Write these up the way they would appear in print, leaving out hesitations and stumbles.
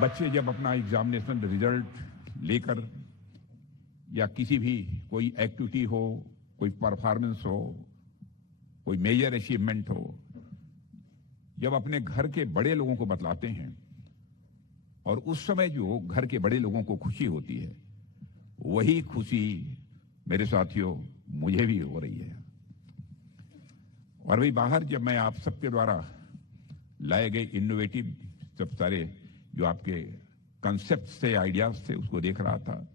बच्चे जब अपना एग्जामिनेशन रिजल्ट लेकर या किसी भी कोई एक्टिविटी हो, कोई परफॉर्मेंस हो, कोई मेजर अचीवमेंट हो, जब अपने घर के बड़े लोगों को बतलाते हैं और उस समय जो घर के बड़े लोगों को खुशी होती है, वही खुशी मेरे साथियों मुझे भी हो रही है। और भाई बाहर जब मैं आप सबके द्वारा लाए गए इनोवेटिव सब सारे जो आपके कंसेप्ट थे, आइडियाज थे, उसको देख रहा था,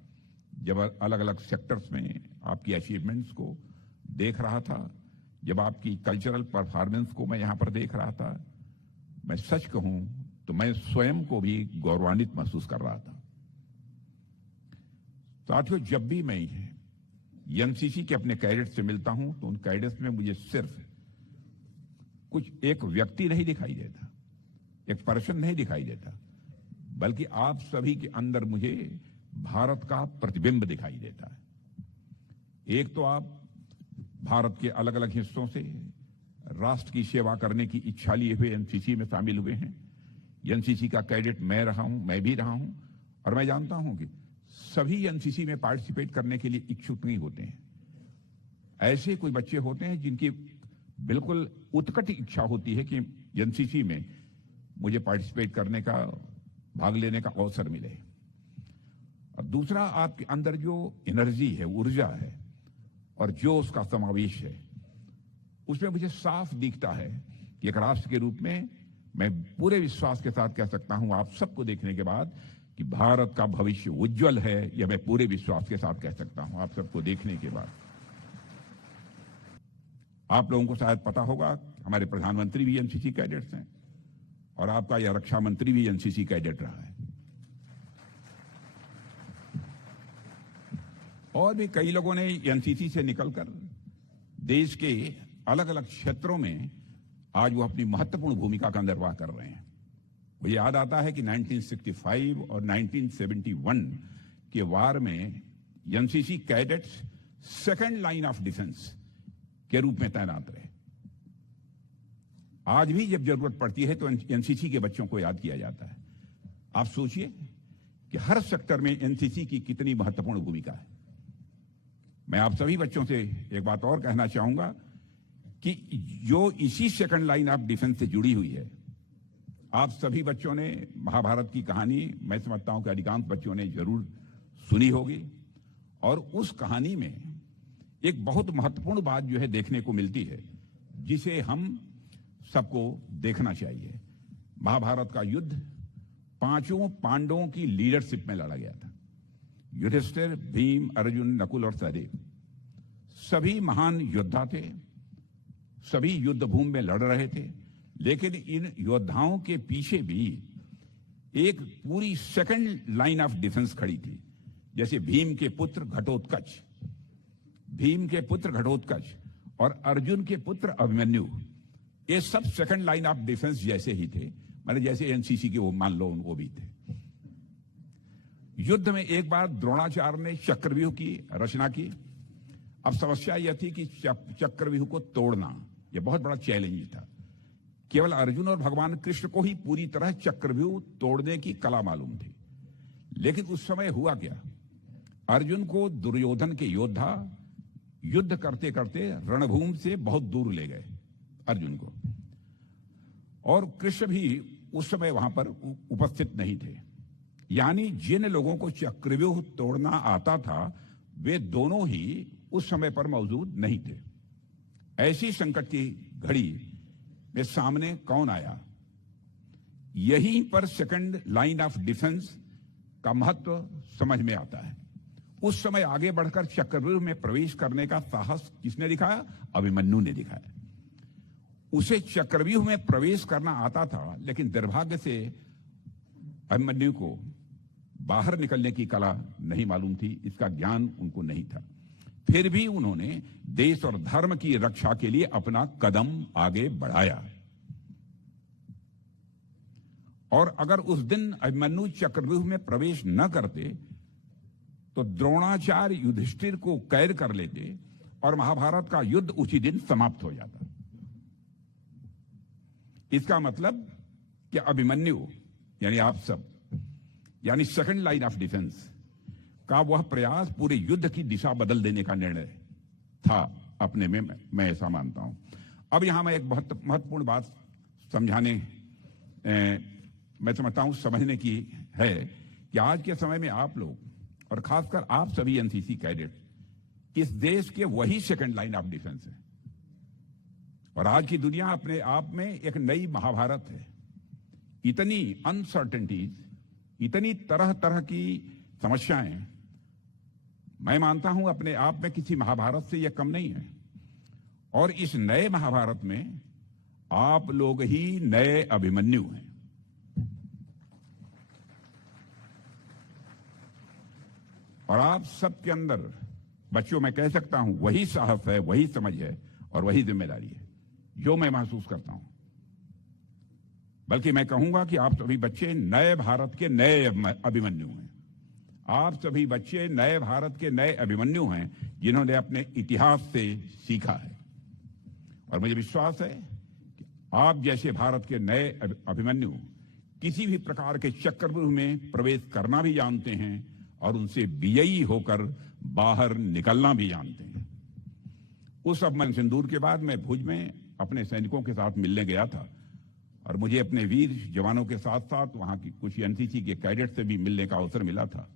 जब अलग अलग सेक्टर्स में आपकी अचीवमेंट्स को देख रहा था, जब आपकी कल्चरल परफॉर्मेंस को मैं यहां पर देख रहा था, मैं सच कहूं तो मैं स्वयं को भी गौरवान्वित महसूस कर रहा था। साथियों, जब भी मैं एनसीसी के अपने कैडेट से मिलता हूं तो उन कैडेट्स में मुझे सिर्फ कुछ एक व्यक्ति नहीं दिखाई देता, एक पर्सन नहीं दिखाई देता, बल्कि आप सभी के अंदर मुझे भारत का प्रतिबिंब दिखाई देता है। एक तो आप भारत के अलग अलग हिस्सों से राष्ट्र की सेवा करने की इच्छा लिए हुए एनसीसी में शामिल हुए हैं। एनसीसी का कैडेट मैं रहा हूं, मैं भी रहा हूं, और मैं जानता हूं कि सभी एनसीसी में पार्टिसिपेट करने के लिए इच्छुक नहीं होते हैं। ऐसे कोई बच्चे होते हैं जिनकी बिल्कुल उत्कट इच्छा होती है कि एनसीसी में मुझे पार्टिसिपेट करने का, भाग लेने का अवसर मिले। और दूसरा, आपके अंदर जो एनर्जी है, ऊर्जा है और जो उसका समावेश है, उसमें मुझे साफ दिखता है कि एक राष्ट्र के रूप में मैं पूरे विश्वास के साथ कह सकता हूं आप सबको देखने के बाद कि भारत का भविष्य उज्जवल है। यह मैं पूरे विश्वास के साथ कह सकता हूं आप सबको देखने के बाद। आप लोगों को शायद पता होगा हमारे प्रधानमंत्री भी एनसीसी कैडेट्स हैं और आपका यह रक्षा मंत्री भी एनसीसी कैडेट रहा है। और भी कई लोगों ने एनसीसी से निकलकर देश के अलग अलग क्षेत्रों में आज वो अपनी महत्वपूर्ण भूमिका का निर्वाह कर रहे हैं। मुझे याद आता है कि 1965 और 1971 के वार में NCC cadets second line of defence के रूप में तैनात रहे। आज भी जब जरूरत पड़ती है तो एनसीसी के बच्चों को याद किया जाता है। आप सोचिए कि हर सेक्टर में एनसीसी की कितनी महत्वपूर्ण भूमिका है। मैं आप सभी बच्चों से एक बात और कहना चाहूंगा कि जो इसी सेकंड लाइन ऑफ डिफेंस से जुड़ी हुई है, आप सभी बच्चों ने महाभारत की कहानी, मैं समझता हूं कि अधिकांश बच्चों ने जरूर सुनी होगी, और उस कहानी में एक बहुत महत्वपूर्ण बात जो है देखने को मिलती है, जिसे हम सबको देखना चाहिए। महाभारत का युद्ध पांचों पांडवों की लीडरशिप में लड़ा गया था। युधिष्ठिर, भीम, अर्जुन, नकुल और सहदेव सभी महान योद्धा थे, सभी युद्ध भूमि में लड़ रहे थे, लेकिन इन योद्धाओं के पीछे भी एक पूरी सेकंड लाइन ऑफ डिफेंस खड़ी थी। जैसे भीम के पुत्र घटोत्कच और अर्जुन के पुत्र अभिमन्यु, ये सब सेकंड लाइन ऑफ डिफेंस जैसे ही थे, माने जैसे एनसीसी के वो मान लो वो भी थे। युद्ध में एक बार द्रोणाचार्य ने चक्रव्यूह की रचना की। अब समस्या यह थी कि चक्रव्यूह को तोड़ना यह बहुत बड़ा चैलेंज था। केवल अर्जुन और भगवान कृष्ण को ही पूरी तरह चक्रव्यूह तोड़ने की कला मालूम थी। लेकिन उस समय हुआ क्या, अर्जुन को दुर्योधन के योद्धा युद्ध करते करते रणभूमि से बहुत दूर ले गए अर्जुन को, और कृष्ण भी उस समय वहां पर उपस्थित नहीं थे। यानी जिन लोगों को चक्रव्यूह तोड़ना आता था वे दोनों ही उस समय पर मौजूद नहीं थे। ऐसी संकट की घड़ी में सामने कौन आया? यहीं पर सेकंड लाइन ऑफ डिफेंस का महत्व समझ में आता है। उस समय आगे बढ़कर चक्रव्यूह में प्रवेश करने का साहस किसने दिखाया? अभिमन्यु ने दिखाया। उसे चक्रव्यूह में प्रवेश करना आता था, लेकिन दुर्भाग्य से अभिमन्यु को बाहर निकलने की कला नहीं मालूम थी, इसका ज्ञान उनको नहीं था। फिर भी उन्होंने देश और धर्म की रक्षा के लिए अपना कदम आगे बढ़ाया। और अगर उस दिन अभिमन्यु चक्रव्यूह में प्रवेश न करते तो द्रोणाचार्य युधिष्ठिर को कैद कर लेते और महाभारत का युद्ध उसी दिन समाप्त हो जाता। इसका मतलब कि अभिमन्यु यानी आप सब यानी सेकंड लाइन ऑफ डिफेंस का वह प्रयास पूरे युद्ध की दिशा बदल देने का निर्णय था अपने में, मैं ऐसा मानता हूं। अब यहां मैं एक बहुत महत्वपूर्ण बात समझाने मैं समझता हूं समझने की है कि आज के समय में आप लोग और खासकर आप सभी एनसीसी कैडेट इस देश के वही सेकंड लाइन ऑफ डिफेंस है। और आज की दुनिया अपने आप में एक नई महाभारत है। इतनी अनसर्टेनिटीज, इतनी तरह तरह की समस्याएं, मैं मानता हूं अपने आप में किसी महाभारत से यह कम नहीं है। और इस नए महाभारत में आप लोग ही नए अभिमन्यु हैं। और आप सबके अंदर, बच्चों, मैं कह सकता हूं वही साहस है, वही समझ है और वही जिम्मेदारी है जो मैं महसूस करता हूं। बल्कि मैं कहूंगा कि आप सभी बच्चे नए भारत के नए अभिमन्यु हैं। आप सभी बच्चे नए भारत के नए अभिमन्यु हैं जिन्होंने अपने इतिहास से सीखा है। और मुझे विश्वास है कि आप जैसे भारत के नए अभिमन्यु किसी भी प्रकार के चक्रव्यूह में प्रवेश करना भी जानते हैं और उनसे विजयी होकर बाहर निकलना भी जानते हैं। उस अपमान सिंदूर के बाद मैं भुज में अपने सैनिकों के साथ मिलने गया था और मुझे अपने वीर जवानों के साथ साथ वहां की कुछ एनसीसी के कैडेट से भी मिलने का अवसर मिला था।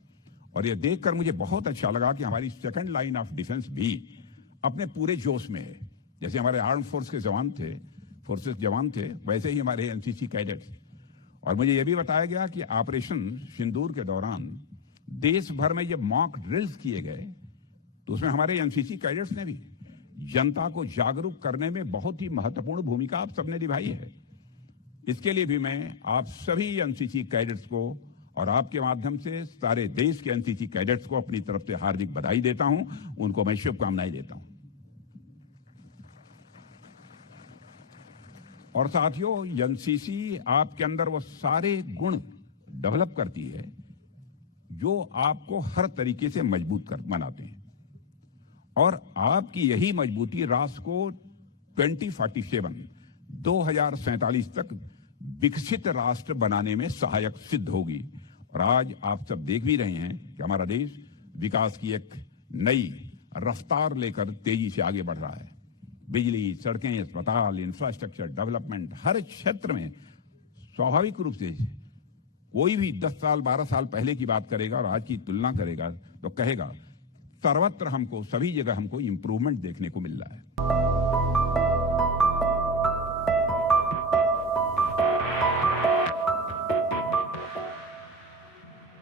और यह देखकर मुझे बहुत अच्छा लगा कि हमारी सेकंड लाइन ऑफ डिफेंस भी अपने पूरे जोश में है। जैसे हमारे आर्म फोर्स के जवान थे, वैसे ही हमारे एनसीसी कैडेट्स। और मुझे यह भी बताया गया कि ऑपरेशन सिंदूर के दौरान देश भर में जब मॉक ड्रिल्स किए गए तो उसमें हमारे एनसीसी कैडेट्स ने भी जनता को जागरूक करने में बहुत ही महत्वपूर्ण भूमिका आप सबने निभाई है। इसके लिए भी मैं आप सभी एनसीसी कैडेट्स को और आपके माध्यम से सारे देश के एनसीसी कैडेट्स को अपनी तरफ से हार्दिक बधाई देता हूं, उनको मैं शुभकामनाएं देता हूं। और साथियों, एनसीसी आपके अंदर वो सारे गुण डेवलप करती है जो आपको हर तरीके से मजबूत बनाते हैं। और आपकी यही मजबूती राष्ट्र को 2047 तक विकसित राष्ट्र बनाने में सहायक सिद्ध होगी। और आज आप सब देख भी रहे हैं कि हमारा देश विकास की एक नई रफ्तार लेकर तेजी से आगे बढ़ रहा है। बिजली, सड़कें, अस्पताल, इंफ्रास्ट्रक्चर डेवलपमेंट, हर क्षेत्र में स्वाभाविक रूप से कोई भी 10 साल 12 साल पहले की बात करेगा और आज की तुलना करेगा तो कहेगा सर्वत्र हमको, सभी जगह हमको इंप्रूवमेंट देखने को मिल रहा है।